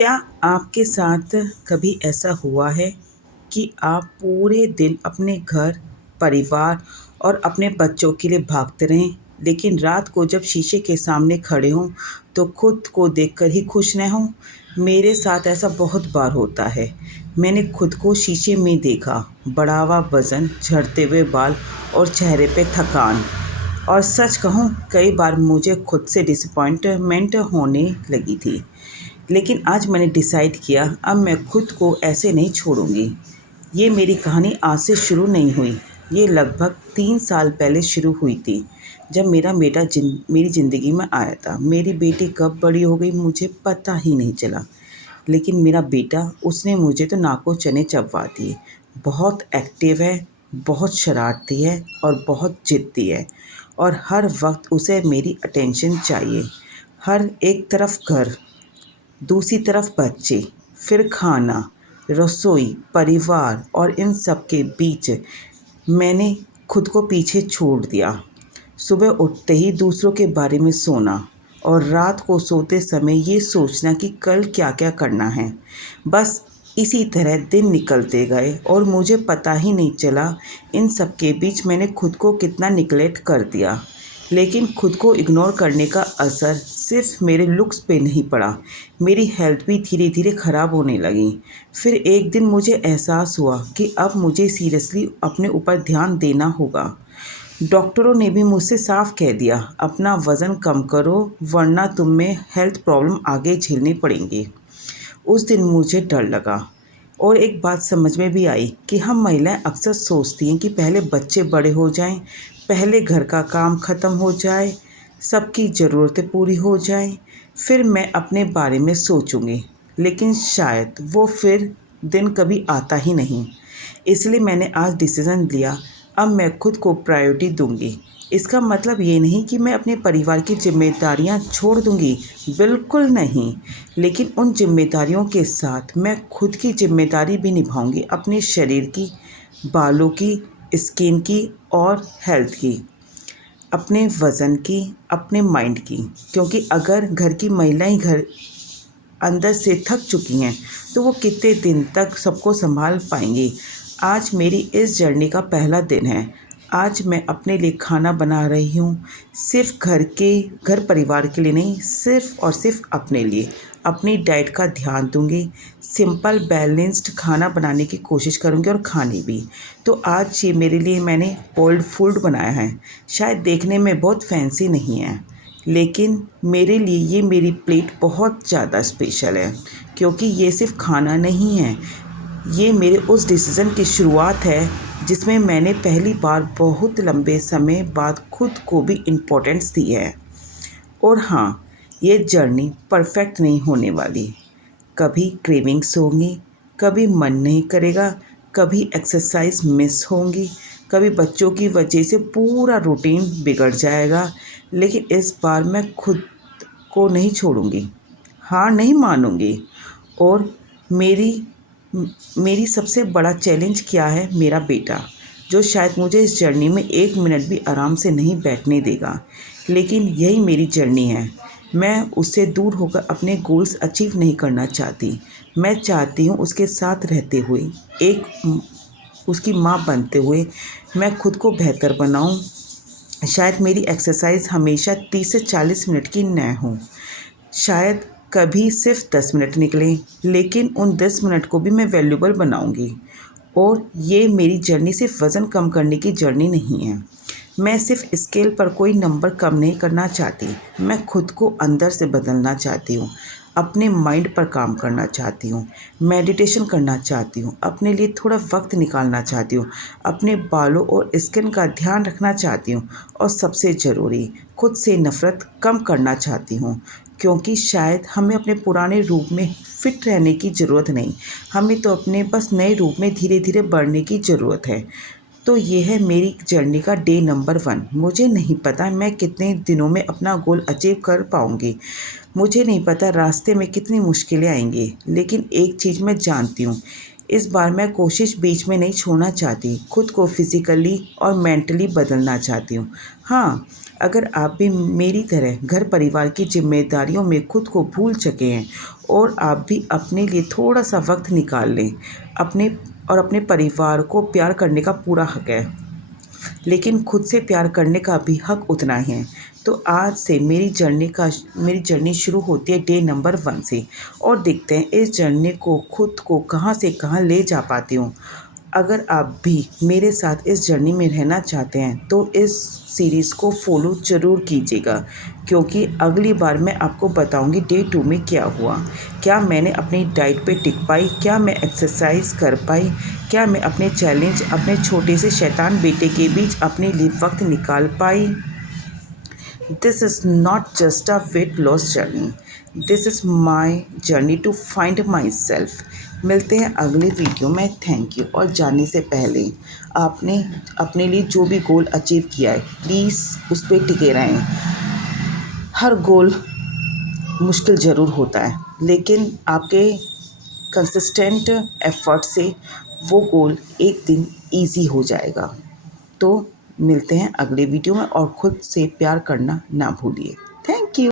क्या आपके साथ कभी ऐसा हुआ है कि आप पूरे दिन अपने घर, परिवार और अपने बच्चों के लिए भागते रहें, लेकिन रात को जब शीशे के सामने खड़े हों, तो खुद को देखकर ही खुश न हों? मेरे साथ ऐसा बहुत बार होता है। मैंने खुद को शीशे में देखा, बढ़ा हुआ वज़न, झड़ते हुए बाल और चेहरे पे थकान। और सच कहूँ, कई बार मुझे खुद से डिसअपॉइंटमेंट होने लगी थी। लेकिन आज मैंने डिसाइड किया, अब मैं खुद को ऐसे नहीं छोड़ूंगी। ये मेरी कहानी आज से शुरू नहीं हुई। ये लगभग 3 साल पहले शुरू हुई थी, जब मेरा बेटा मेरी ज़िंदगी में आया था। मेरी बेटी कब बड़ी हो गई मुझे पता ही नहीं चला। लेकिन मेरा बेटा, उसने मुझे तो नाको चने चबवा दिए। बहुत एक्टिव है, बहुत शरारती है और बहुत ज़िद्दी है। और हर वक्त उसे मेरी अटेंशन चाहिए। हर एक तरफ घर, दूसरी तरफ बच्चे, फिर खाना, रसोई, परिवार और इन सब के बीच मैंने खुद को पीछे छोड़ दिया। सुबह उठते ही दूसरों के बारे में सोना और रात को सोते समय ये सोचना कि कल क्या क्या करना है। बस इसी तरह दिन निकलते गए और मुझे पता ही नहीं चला इन सब के बीच मैंने खुद को कितना निग्लेक्ट कर दिया। लेकिन खुद को इग्नोर करने का असर सिर्फ मेरे लुक्स पे नहीं पड़ा, मेरी हेल्थ भी धीरे धीरे ख़राब होने लगी। फिर एक दिन मुझे एहसास हुआ कि अब मुझे सीरियसली अपने ऊपर ध्यान देना होगा। डॉक्टरों ने भी मुझसे साफ कह दिया, अपना वज़न कम करो वरना तुम्हें हेल्थ प्रॉब्लम आगे झेलनी पड़ेंगी। उस दिन मुझे डर लगा और एक बात समझ में भी आई कि हम महिलाएं अक्सर सोचती हैं कि पहले बच्चे बड़े हो जाएं, पहले घर का काम ख़त्म हो जाए, सबकी ज़रूरतें पूरी हो जाएं, फिर मैं अपने बारे में सोचूंगी। लेकिन शायद वो फिर दिन कभी आता ही नहीं। इसलिए मैंने आज डिसीज़न लिया, अब मैं खुद को प्रायोरिटी दूंगी। इसका मतलब ये नहीं कि मैं अपने परिवार की जिम्मेदारियां छोड़ दूंगी, बिल्कुल नहीं। लेकिन उन जिम्मेदारियों के साथ मैं खुद की जिम्मेदारी भी निभाऊंगी, अपने शरीर की, बालों की, स्किन की और हेल्थ की, अपने वज़न की, अपने माइंड की। क्योंकि अगर घर की महिलाएं घर अंदर से थक चुकी हैं, तो वो कितने दिन तक सबको संभाल पाएंगी। आज मेरी इस जर्नी का पहला दिन है। आज मैं अपने लिए खाना बना रही हूँ, सिर्फ घर परिवार के लिए नहीं, सिर्फ और सिर्फ अपने लिए। अपनी डाइट का ध्यान दूंगी, सिंपल बैलेंस्ड खाना बनाने की कोशिश करूंगी और खाने भी। तो आज ये मेरे लिए मैंने कोल्ड फूड बनाया है। शायद देखने में बहुत फैंसी नहीं है, लेकिन मेरे लिए ये मेरी प्लेट बहुत ज़्यादा स्पेशल है। क्योंकि ये सिर्फ खाना नहीं है, ये मेरे उस डिसीज़न की शुरुआत है जिसमें मैंने पहली बार बहुत लंबे समय बाद खुद को भी इम्पोर्टेंस दी है। और हाँ, ये जर्नी परफेक्ट नहीं होने वाली। कभी क्रेविंग्स होंगी, कभी मन नहीं करेगा, कभी एक्सरसाइज मिस होंगी, कभी बच्चों की वजह से पूरा रूटीन बिगड़ जाएगा। लेकिन इस बार मैं खुद को नहीं छोड़ूंगी, हार नहीं मानूंगी। और मेरी मेरी सबसे बड़ा चैलेंज क्या है? मेरा बेटा, जो शायद मुझे इस जर्नी में 1 मिनट भी आराम से नहीं बैठने देगा। लेकिन यही मेरी जर्नी है। मैं उससे दूर होकर अपने गोल्स अचीव नहीं करना चाहती। मैं चाहती हूँ उसके साथ रहते हुए, उसकी माँ बनते हुए मैं खुद को बेहतर बनाऊँ। शायद मेरी एक्सरसाइज हमेशा 30 से 40 मिनट की न हो, शायद कभी सिर्फ 10 मिनट निकलें, लेकिन उन 10 मिनट को भी मैं वैल्यूबल बनाऊंगी। और ये मेरी जर्नी सिर्फ वज़न कम करने की जर्नी नहीं है। मैं सिर्फ स्केल पर कोई नंबर कम नहीं करना चाहती, मैं खुद को अंदर से बदलना चाहती हूँ। अपने माइंड पर काम करना चाहती हूँ, मेडिटेशन करना चाहती हूँ, अपने लिए थोड़ा वक्त निकालना चाहती हूँ, अपने बालों और स्किन का ध्यान रखना चाहती हूँ और सबसे ज़रूरी, खुद से नफ़रत कम करना चाहती हूँ। क्योंकि शायद हमें अपने पुराने रूप में फिट रहने की ज़रूरत नहीं, हमें तो अपने बस नए रूप में धीरे धीरे बढ़ने की ज़रूरत है। तो ये है मेरी जर्नी का डे नंबर 1। मुझे नहीं पता मैं कितने दिनों में अपना गोल अचीव कर पाऊँगी। मुझे नहीं पता रास्ते में कितनी मुश्किलें आएंगी, लेकिन एक चीज़ मैं जानती हूँ, इस बार मैं कोशिश बीच में नहीं छोड़ना चाहती। खुद को फिज़िकली और मेंटली बदलना चाहती हूँ। हाँ, अगर आप भी मेरी तरह घर परिवार की जिम्मेदारियों में खुद को भूल चुके हैं और आप भी अपने लिए थोड़ा सा वक्त निकाल लें, अपने परिवार को प्यार करने का पूरा हक है, लेकिन खुद से प्यार करने का भी हक उतना ही है। तो आज से मेरी जर्नी शुरू होती है डे नंबर 1 से, और देखते हैं इस जर्नी को खुद को कहाँ से कहाँ ले जा पाती हूँ। अगर आप भी मेरे साथ इस जर्नी में रहना चाहते हैं तो इस सीरीज़ को फॉलो ज़रूर कीजिएगा, क्योंकि अगली बार मैं आपको बताऊंगी डे 2 में क्या हुआ। क्या मैंने अपनी डाइट पे टिक पाई, क्या मैं एक्सरसाइज कर पाई, क्या मैं अपने छोटे से शैतान बेटे के बीच अपने लिए वक्त निकाल पाई। This is not just a weight loss journey, this is my journey to find myself. मिलते हैं अगले वीडियो में। Thank you. और जाने से पहले आपने अपने लिए जो भी गोल अचीव किया है, प्लीज़ उस पर टिके रहें। हर गोल मुश्किल ज़रूर होता है, लेकिन आपके कंसिस्टेंट एफर्ट से वो गोल एक दिन ईज़ी हो जाएगा। तो मिलते हैं अगले वीडियो में, और खुद से प्यार करना ना भूलिए। Thank you.